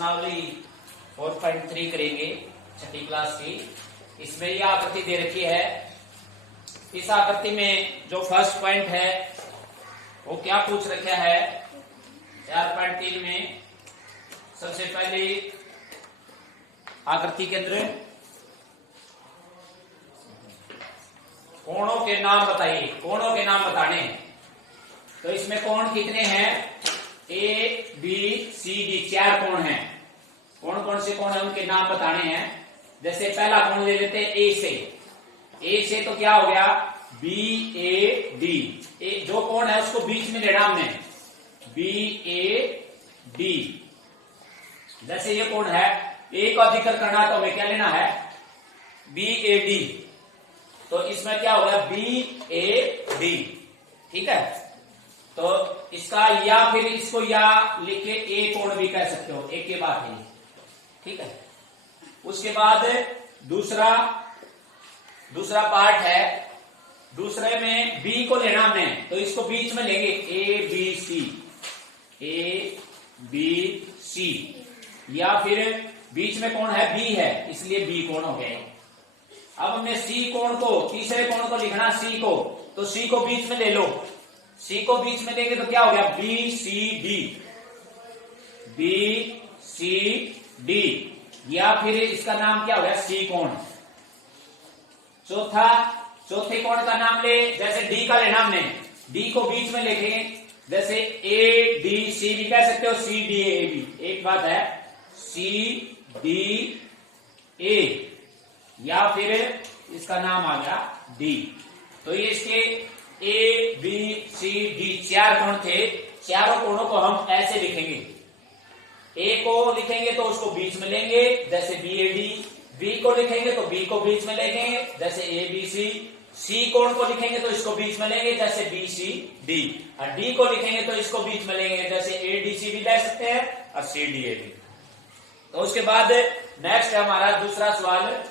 प्रश्नावली 4.3 करेंगे छठी क्लास की। इसमें यह आकृति दे रखी है। इस आकृति में जो फर्स्ट पॉइंट है वो क्या पूछ रखा है 4.3 में। सबसे पहले आकृति के अंदर कोणों के नाम बताइए, कोणों के नाम बताने। तो इसमें कोण कितने हैं? ए बी सी डी, 4 कोण हैं। कौन कौन से कोण है उनके नाम बताने हैं। जैसे पहला कोण ले लेते हैं ए से। ए से तो क्या हो गया? B A D. जो कोण है उसको बीच में लेना हमने, बी ए डी। जैसे ये कोण है, ए का जिक्र करना तो हमें क्या लेना है? B A D. तो इसमें क्या होगा? B A D. ठीक है, तो इसका या फिर इसको या लिख के ए कोण भी कह सकते हो, एक के बाद है। ठीक है, उसके बाद दूसरा पार्ट है। दूसरे में बी को लेना हमने, तो इसको बीच में लेंगे, ए बी सी, ए बी सी। या फिर बीच में कौन है? बी है, इसलिए बी कोण हो गया। अब हमने सी कोण को, तीसरे कोण को लिखना सी को, तो सी को बीच में ले लो। सी को बीच में लेंगे तो क्या हो गया? B C D, B C D. या फिर इसका नाम क्या हो गया? सी कोण। चौथे कोण का नाम ले, जैसे डी का लेना हमने, डी को बीच में लिखेंगे, जैसे ए डी सी भी कह सकते हो, सी डी ए बी। एक बात है, सी डी ए। या फिर इसका नाम आ गया डी। तो ये इसके ए बी सी डी 4 कोण थे। चारों कोणों को हम ऐसे लिखेंगे। ए को लिखेंगे तो उसको बीच में लेंगे, जैसे बी ए डी। बी को लिखेंगे तो बी को बीच में लेंगे, जैसे ए बी सी। सी कोण को लिखेंगे तो इसको बीच में लेंगे, जैसे बी सी डी। और डी को लिखेंगे तो इसको बीच में लेंगे, जैसे ए डी सी भी ले सकते हैं और सी डी ए भी। तो उसके बाद नेक्स्ट है हमारा दूसरा सवाल।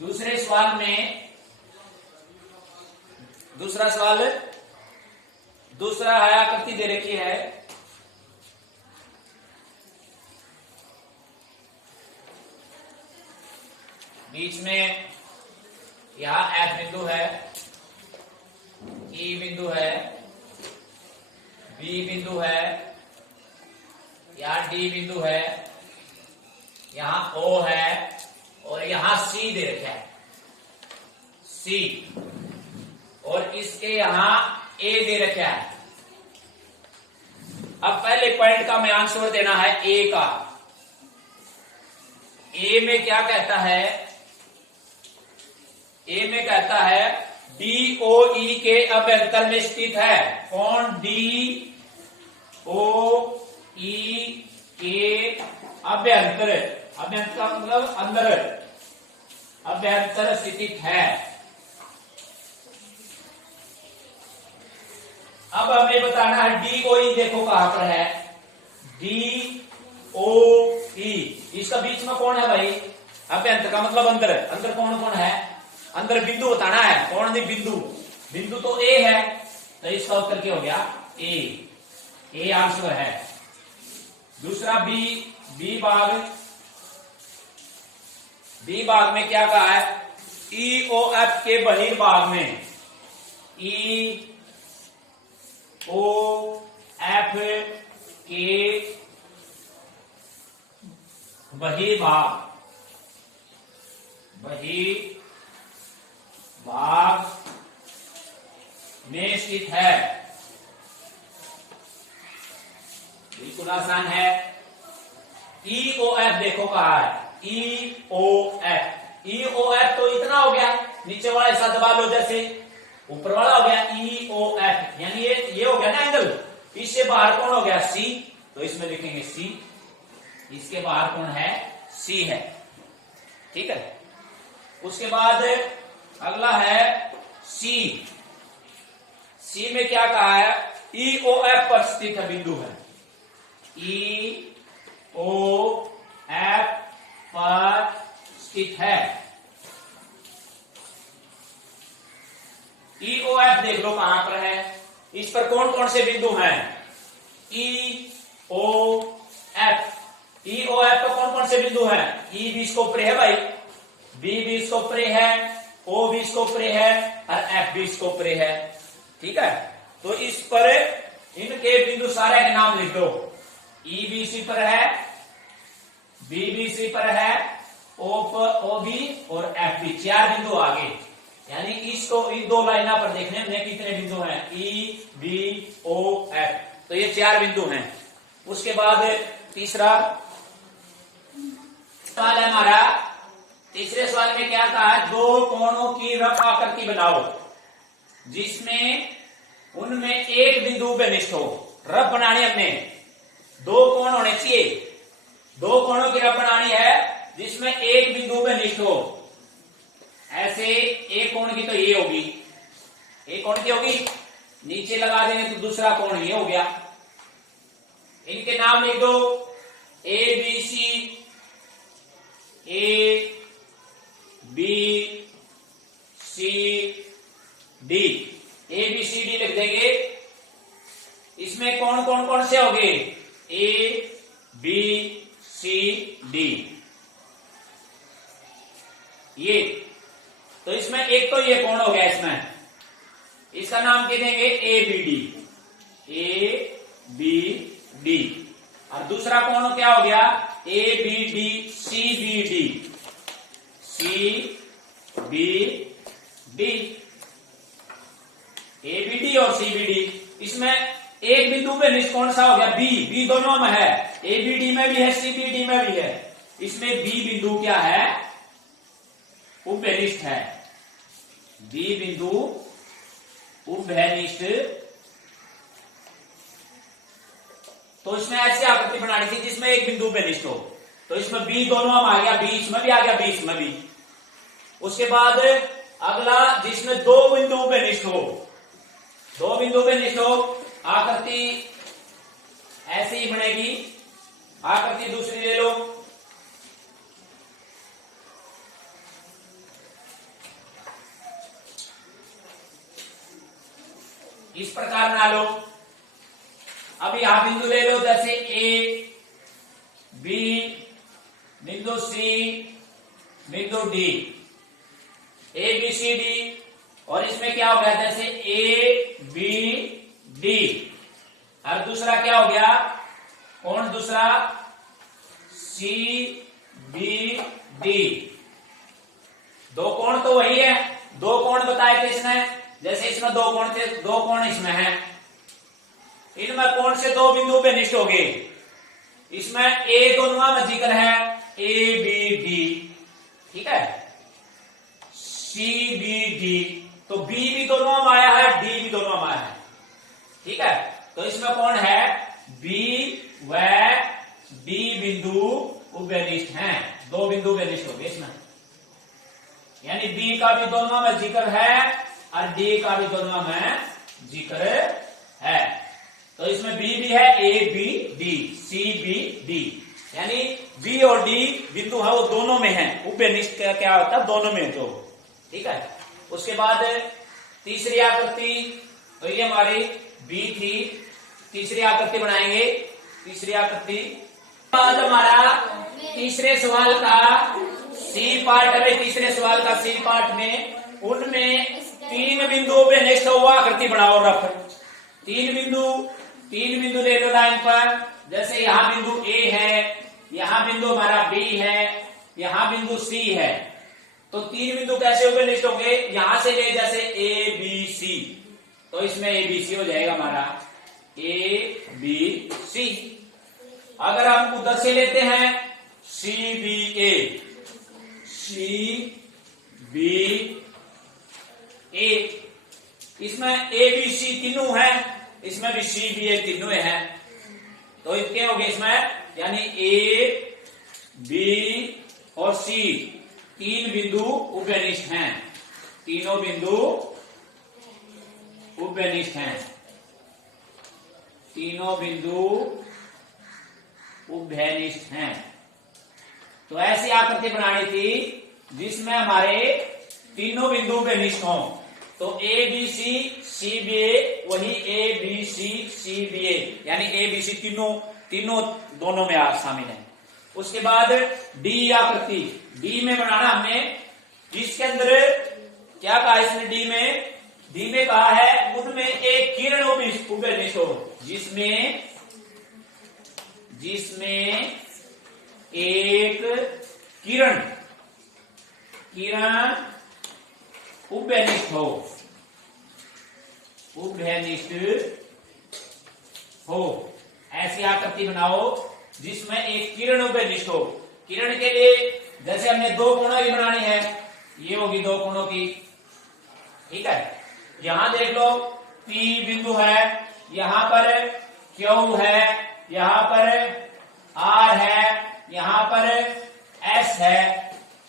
दूसरे सवाल में दूसरा है, आकृति दे रखी है। बीच में यहां एफ बिंदु है, ई बिंदु है, बी बिंदु है, यहां डी बिंदु है, यहां ओ है और यहां सी दे रखा है, सी। और इसके यहां ए दे रखा है। अब पहले पॉइंट का मैं आंसर देना है ए का। ए में क्या कहता है? ए में कहता है डी ओ ई के अभ्यंतर में स्थित है। कौन? डी ओ ई के अभ्यंतर, अभ्यंतर मतलब अंदर, अभ्यंतर स्थित है। अब हमें बताना है डी ओ ई, देखो कहां पर है? डी ओ ई, इसका बीच में कौन है भाई? अभ्यंतर का मतलब अंदर। अंदर कौन कौन है? अंदर बिंदु बताना है। कौन है बिंदु? बिंदु तो ए है, तो इसका उत्तर क्या हो गया? ए आंसर है। दूसरा बी भाग में क्या कहा है? ई ओ एफ के बहिर्भाग में, ई ओ एफ के बहिर्भाग में स्थित है। बिल्कुल आसान है। ई ओ एफ देखो कहा है, ई ओ एफ। ई ओ एफ तो इतना हो गया, नीचे वाला हिस्सा दबा लो, जैसे ऊपर वाला हो गया ई ओ एफ, यानी ये हो गया ना एंगल। इससे बाहर कौन हो गया? सी। तो इसमें लिखेंगे सी। इसके बाहर कौन है? सी है। ठीक है, उसके बाद अगला है सी। सी में क्या कहा है? ई ओ एफ पर स्थित है, बिंदु है। ई ओ एफ पर स्थित है। ई ओ एफ देख लो कहां पर है। इस पर कौन कौन से बिंदु हैं? ई ओ बिंदु है, ई भी इसको ऊपरे है भाई, बी भी इसको ऊपरे है, ओ भी इसको ऊपरे है और एफ भी इसको ऊपरे है। ठीक है, तो इस पर इनके बिंदु सारे के नाम लिख दो। ई भी इसी पर है, बी भी इसी पर है, ओ भी और एफ भी, 4 बिंदु आगे। यानी इसको इन 2 लाइनों पर देखने में कितने बिंदु हैं, ई बी ओ एफ, तो ये 4 बिंदु हैं। उसके बाद तीसरा सवाल है हमारा, तीसरे सवाल में क्या कहा है, 2 कोणों की रफ आकृति बनाओ जिसमें उनमें एक बिंदु पे निष्ठ हो। रफ बनानी हमने, 2 कोण होने चाहिए, 2 कोणों की रफ बनानी है जिसमें एक बिंदु पे निष्ठ हो। ऐसे एक कोण की तो ये होगी, एक कोण की होगी, नीचे लगा देंगे तो दूसरा कोण ये हो गया। इनके नाम लिख दो, A B C, A B C D, A B C D लिख देंगे। इसमें कौन कौन कौन से होंगे, ए बी सी डी, ये तो इसमें एक तो ये कौन हो गया, इसमें इसका नाम क्या देंगे, A B D, A B D. और दूसरा कौन क्या हो गया, A B D C B D, C B D, A B D और सी बी डी। इसमें एक बिंदु पे निष्ठ कौन सा हो गया, बी, बी दोनों में है, ए बी डी में भी है, सी बी डी में भी है। इसमें बी बिंदु क्या है, उभयनिष्ठ है, बी बिंदु उभयनिष्ठ। तो इसमें ऐसी आकृति बनानी थी जिसमें एक बिंदु पे निष्ठ हो, तो इसमें बी दोनों में आ गया, बी इसमें भी आ गया, बी इसमें भी। उसके बाद अगला जिसमें 2 बिंदु पे निष्ठ हो, 2 बिंदु पे निष्ठ हो, आकृति ऐसे ही बनेगी। आकृति दूसरी ले लो, इस प्रकार बना लो। अब यहां बिंदु ले लो, जैसे ए बी, बिंदु सी, बिंदु D, A B C D. और इसमें क्या हो गया, जैसे ए बी डी, और दूसरा क्या हो गया, कौन दूसरा, सी बी डी। 2 कोण तो वही है, 2 कोण बताए थे इसमें, जैसे इसमें 2 कोण थे, 2 कोण इसमें है, इनमें कौन से 2 बिंदु पे निष्ठ हो गए। इसमें ए दोनों में जिक्र है, ए बी डी, ठीक है, सी बी डी, तो बी भी दोनों में आया है, डी भी दोनों में आया है, ठीक है। तो इसमें कौन है, बी व डी बिंदु उभयनिष्ठ हैं, 2 बिंदु पे निष्ठ हो गए इसमें। यानी बी का भी दोनों में जिक्र है और डी का भी दोनों में जिक्र है। तो इसमें बी भी है, A B D, C B D, यानी बी और डी बिंदु है वो दोनों में है। उभयनिष्ठ क्या होता है, दोनों में जो, ठीक है। उसके बाद तीसरी आकृति, तो ये हमारी बी थी, तीसरी आकृति बनाएंगे। तीसरी आकृति बाद हमारा तीसरे सवाल का सी पार्ट है। तीसरे सवाल का सी पार्ट में उनमें 3 बिंदुओं पे निष्ठ हुआ आकृति बनाओ रफ। 3 बिंदु ले लो लाइन पर, जैसे यहां बिंदु ए है, यहां बिंदु हमारा बी है, यहां बिंदु सी है। तो 3 बिंदु कैसे हुए निष्ठ होंगे, यहां से ले जैसे ए बी सी, तो इसमें ए बी सी हो जाएगा हमारा, ए बी सी। अगर हम उधर से लेते हैं सी बी ए, सी बी ए, इसमें ए बी सी तीनों है, इसमें भी सी बी ए तीनों है। तो क्या हो गया इसमें, यानी ए बी और सी 3 बिंदु उभयनिष्ठ हैं, तीनों बिंदु उभयनिष्ठ हैं, तीनों बिंदु उभयनिष्ठ हैं। तो ऐसी आकृति बनानी थी जिसमें हमारे तीनों बिंदु उभयनिष्ठ हों। तो ए बी सी बी ए, वही ए बी सी बी ए, यानी ए बी सी तीनों दोनों में शामिल है। उसके बाद डी आकृति, डी में बनाना हमने, इसके अंदर क्या कहा इसने, डी में कहा है उनमें एक किरण उपनिष्ठ हो, जिसमें एक किरण उभयनिष्ठ हो, ऐसी आकृति बनाओ जिसमें एक किरण उभयनिष्ठ हो। किरण के लिए जैसे हमने दो कोणों की बनानी है, ये होगी दो कोणों की, ठीक है। यहां देख लो P बिंदु है, यहां पर Q है, यहां पर R है, यहां पर S है,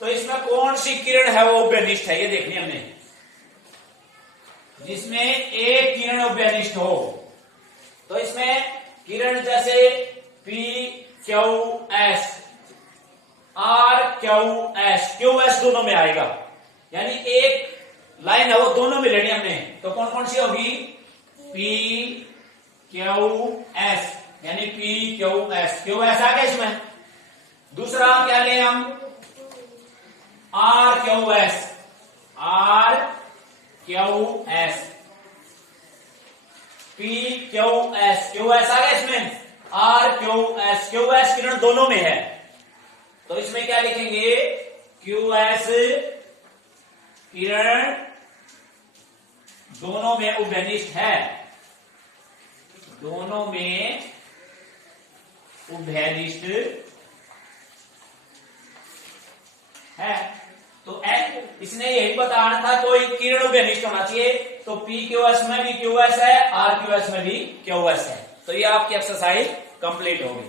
तो इसमें कौन सी किरण है वो उभयनिष्ठ है, ये देखनी हमने, जिसमें एक किरण उभयनिष्ठ हो। तो इसमें किरण जैसे P Q S, R Q S दोनों में आएगा, यानी एक लाइन है वो दोनों में लेनी हमने। तो कौन कौन सी होगी, P Q S, यानी P Q S आ गया इसमें। दूसरा क्या ले हम, R Q S P Q S आ गया इसमें, R Q S किरण दोनों में है, तो इसमें क्या लिखेंगे, QS किरण दोनों में उभयनिष्ठ है, दोनों में उभयनिष्ठ है। तो इसने यही बताना था कोई किरण उभयनिष्ठ होना चाहिए, तो PQS में भी QS है, RQS में भी QS है। तो ये आपकी एक्सरसाइज कंप्लीट होगी।